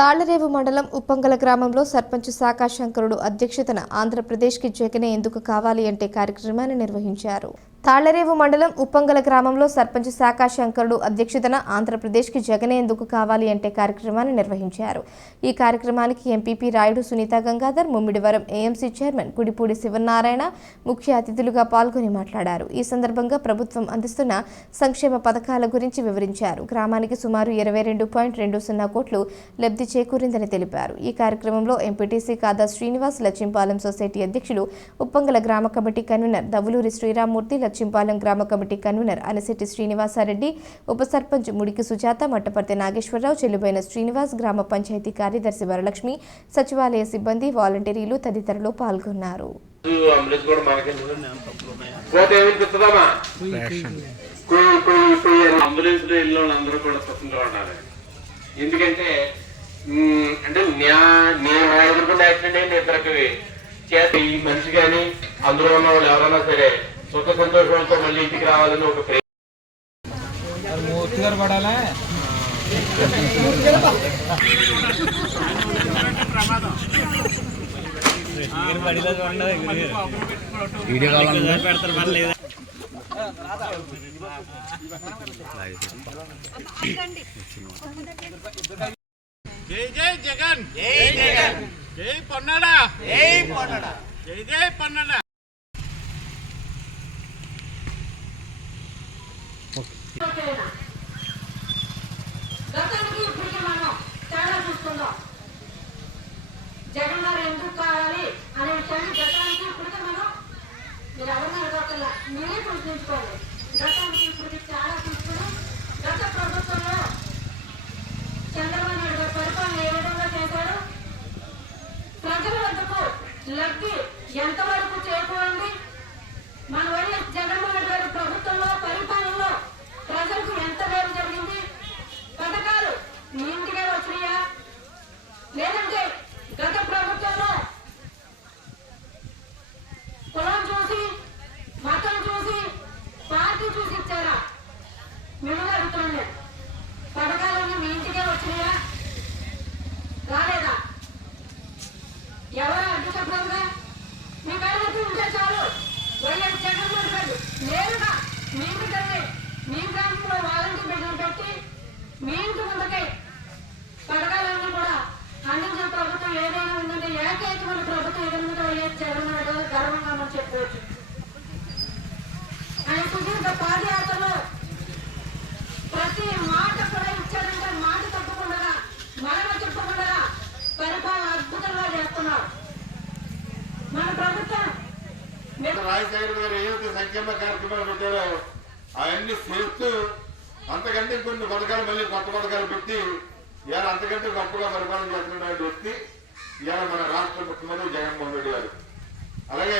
తాళ్ళరేవు మండలం ఉప్పంగల గ్రామంలో సర్పంచ్ శాఖా శంకరుడు అధ్యక్షతన ఆంధ్రప్రదేశ్కి జగనే ఎందుకు కావాలి అంటే కార్యక్రమాన్ని నిర్వహించారు. తాళ్ళరేవు మండలం ఉప్పంగల గ్రామంలో సర్పంచ్ శాఖా శంకరుడు అధ్యక్షతన ఆంధ్రప్రదేశ్కి జగనే ఎందుకు కావాలి అంటే కార్యక్రమాన్ని నిర్వహించారు. ఈ కార్యక్రమానికి MPP Rayudu Sunitha Gangadhar Mummidivaram AMC chairman Gudipudi Sivanarayana ముఖ్య అతిథులుగా పాల్గొని మాట్లాడారు. ఈ సందర్భంగా ప్రభుత్వం అందిస్తున్న సంక్షేమ పథకాల గురించి వివరించారు. గ్రామానికి సుమారు ఇరవై రెండు పాయింట్ రెండు సున్నా కోట్లు లబ్ధి చేకూరిందని తెలిపారు. ఈ కార్యక్రమంలో ఎంపీటీసీ కాదా శ్రీనివాస్ లచ్చింపాలెం సొసైటీ అధ్యక్షులు ఉప్పంగల గ్రామ కమిటీ కన్వీనర్ దవులూరి శ్రీరామూర్తి లచ్చింపాలెం గ్రామ కమిటీ కన్వీనర్ అనశెట్టి శ్రీనివాసారెడ్డి ఉప సర్పంచ్ ముడికి సుజాత మట్టపర్తి నాగేశ్వరరావు చెల్లుబైన శ్రీనివాస్ గ్రామ పంచాయతీ కార్యదర్శి వరలక్ష్మి సచివాలయ సిబ్బంది వాలంటీర్లు తదితరులు పాల్గొన్నారు. ఎందుకంటే అంటే నేను ఎదుర్కొన్న యాక్సిడెంట్ అయింది ఇద్దరికి. చేత ఈ మనిషి కానీ అందులో ఉన్న వాళ్ళు ఎవరైనా సరే సుఖ సంతోషాలతో మళ్ళీ ఇంటికి రావాలని ఒక ప్రేమ వీడియో కావాలి జై జై జగన్. జై జగన్. జై పొన్నాడా. జై పొన్నాడా. జై జై పొన్నాడా. గతానికి ఇప్పటికీ మనం తేడా చూస్తున్నాం. జగన్ గారు ఎందుకు కావాలి అనే విషయాన్ని గతానికి ఇప్పటికి మనం మీరు ఎవరిని అడగక్కర్లా మీరే ప్రశ్నించుకోవాలి గతానికి ఇప్పటికి చాలా చూస్తున్నాం. గత ప్రభుత్వంలో చంద్రబాబు నాయుడు గారు పరిపాలన ఏ విధంగా చేశాడు? ప్రజల వద్దకు లబ్ధి ఎంతవరకు చేకూరింది మన వైఎస్ జగన్మోహన్ గారి ప్రభుత్వంలో పరిపాలనలో ప్రజలకు ఎంత మేలు జరిగింది పథకాలు మీ ఇంటికే వచ్చినాయా లేదంటే గత ప్రభుత్వంలో కులం చూసి మతం చూసి పార్టీ చూసి ఇచ్చారా? మిమ్మల్ని అడుగుతున్నాను. పథకాలన్నీ మీ ఇంటికే వచ్చినాయా? రాలేదా? ఎవరు అడ్డు చెప్పగా మీ కళ్ళకి ఉంటే చాలు. వైఎస్ జగన్మోహన్ గారు నేరుగా మీ ఇంటికల్ని మీ గ్రామంలో వాలంటీర్ బిడ్డలు పెట్టి మీ ఇంటి ముందుకే పథకాలన్నీ కూడా అందించిన ప్రభుత్వం ఏదైనా ఉందంటే ఏకైకమైన ప్రభుత్వం ఏదైనా వైఎస్ జగన్మోహన్ గర్వంగా మనం చెప్పుకోవచ్చు. ఆయన సుదీర్ఘ పాదయాత్రలో ప్రతి మాట కూడా ఇచ్చారంటే మాట తప్పకుండా మరణ చెప్పకుండా పరిపాలన అద్భుతంగా చేస్తున్నారు. మన ప్రభుత్వం నేను రాజశేఖర్ గారు ఏదైతే సంక్షేమ కార్యక్రమాలు పెట్టారో అవన్నీ చేస్తూ అంతకంటే కొన్ని పథకాలు మళ్ళీ కొత్త పథకాలు పెట్టి ఇవాళ అంతకంటే గొప్పగా పరిపాలన చేస్తున్నటువంటి వ్యక్తి. ఇవాళ మన రాష్ట్ర ముఖ్యమంత్రి జగన్మోహన్ రెడ్డి గారు. అలాగే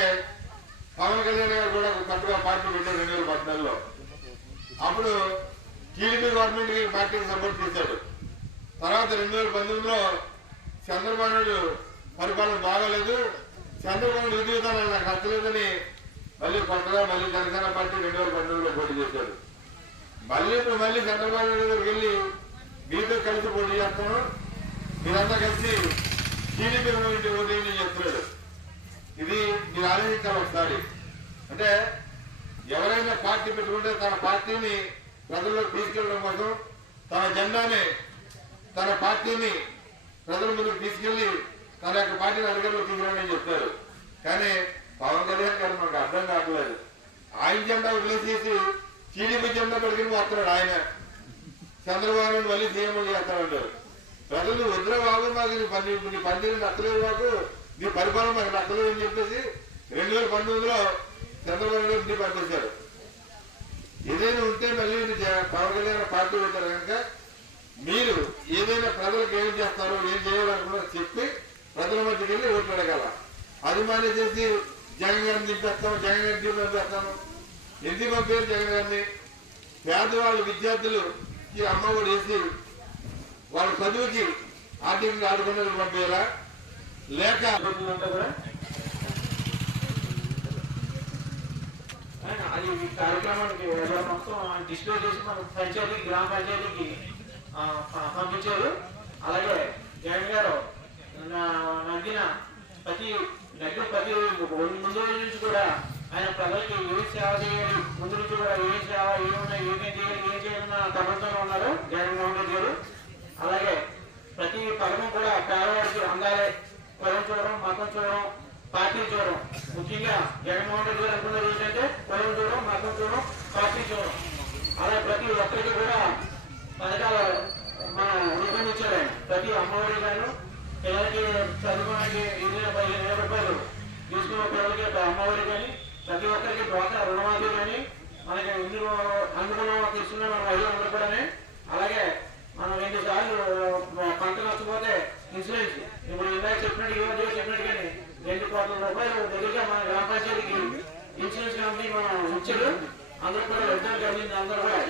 పవన్ కళ్యాణ్ గారు కూడా కొత్తగా పార్టీ పెట్టారు రెండు వేల పద్నాలుగులో. అప్పుడు టీడీపీ గవర్నమెంట్కి పార్టీకి సపోర్ట్ చేశాడు. తర్వాత రెండు వేల పంతొమ్మిదిలో చంద్రబాబు నాయుడు పరిపాలన బాగోలేదు. చంద్రబాబు నాయుడు విధి నాకు నచ్చలేదని మళ్ళీ కొత్తగా మళ్ళీ జనసేన పార్టీ రెండు వేల పంతొమ్మిదిలో పోటీ చేశాడు. మళ్ళీ ఇప్పుడు మళ్ళీ చంద్రబాబు నాయుడు దగ్గరికి వెళ్ళి మీతో కలిసి పోటీ చేస్తాను. మీరంతా కలిసి టీడీపీ గవర్నమెంట్ ఓటేయని చెప్తున్నాడు ఇది మీరు ఆలోచించాలి ఒకసారి. అంటే ఎవరైనా పార్టీ పెట్టుకుంటే తన పార్టీని ప్రజల్లో తీసుకెళ్ళడం కోసం తన జెండాని తన పార్టీని ప్రజల ముందుకు తీసుకెళ్ళి తన యొక్క పార్టీని అధికారంలో తీసుకురావని చెప్తారు. కానీ పవన్ కళ్యాణ్ గారు మనకు అర్థం కావట్లేదు. ఆయన జెండా వదిలేసేసి టీడీపీ జెండా పెట్టుకుని వస్తున్నాడు ఆయన చంద్రబాబు నాయుడు మళ్ళీ సీఎం చేస్తామంటారు ప్రజలు వద్దురా బాబు మాకు నీ పని నీ పనితీరు నచ్చలేదు మాకు. నీ పరిపాలన మాకు నచ్చలేదు అని చెప్పేసి రెండు వేల పంతొమ్మిదిలో చంద్రబాబు నాయుడు నీ పంపించారు ఏదైనా ఉంటే మళ్ళీ పవన్ కళ్యాణ్ పార్టీ పెట్టారు కనుక మీరు ఏదైనా ప్రజలకు ఏం చేస్తారో ఏం చేయాలనుకున్నారో చెప్పి ప్రజల మధ్యకి వెళ్ళి ఓట్లు అడగాల. అది మానేసేసి జగన్ గారిని దింపేస్తాము జగన్ గారిని దింపేస్తాను ఎందుకు పంపారు జగన్ గారిని? పేదవాళ్ళు విద్యార్థులు ఈ అమ్మ కూడా వేసి వాళ్ళు చదువుకి ఆర్థికంగా ఆడుకునేది ఇలా లేక అది ఈ కార్యక్రమానికి మొత్తం డిస్ప్లే చేసి మన పంచాయతీ గ్రామ పంచాయతీకి పంపించారు. అలాగే జగన్ గారు నదిన ప్రతి దగ్గర ప్రతి ముందు రోజు నుంచి కూడా ఆయన ప్రజలకి ఏం సేవ చేయాలి ముందు నుంచి కూడా ఏం సేవ ఏమున్నా ఏమేం చేయాలి ఏం చేయాలన్నా తమతో ముఖ్యంగా జగన్మోహన్ రెడ్డి గారు అనుకున్నారు అందరూ కూడా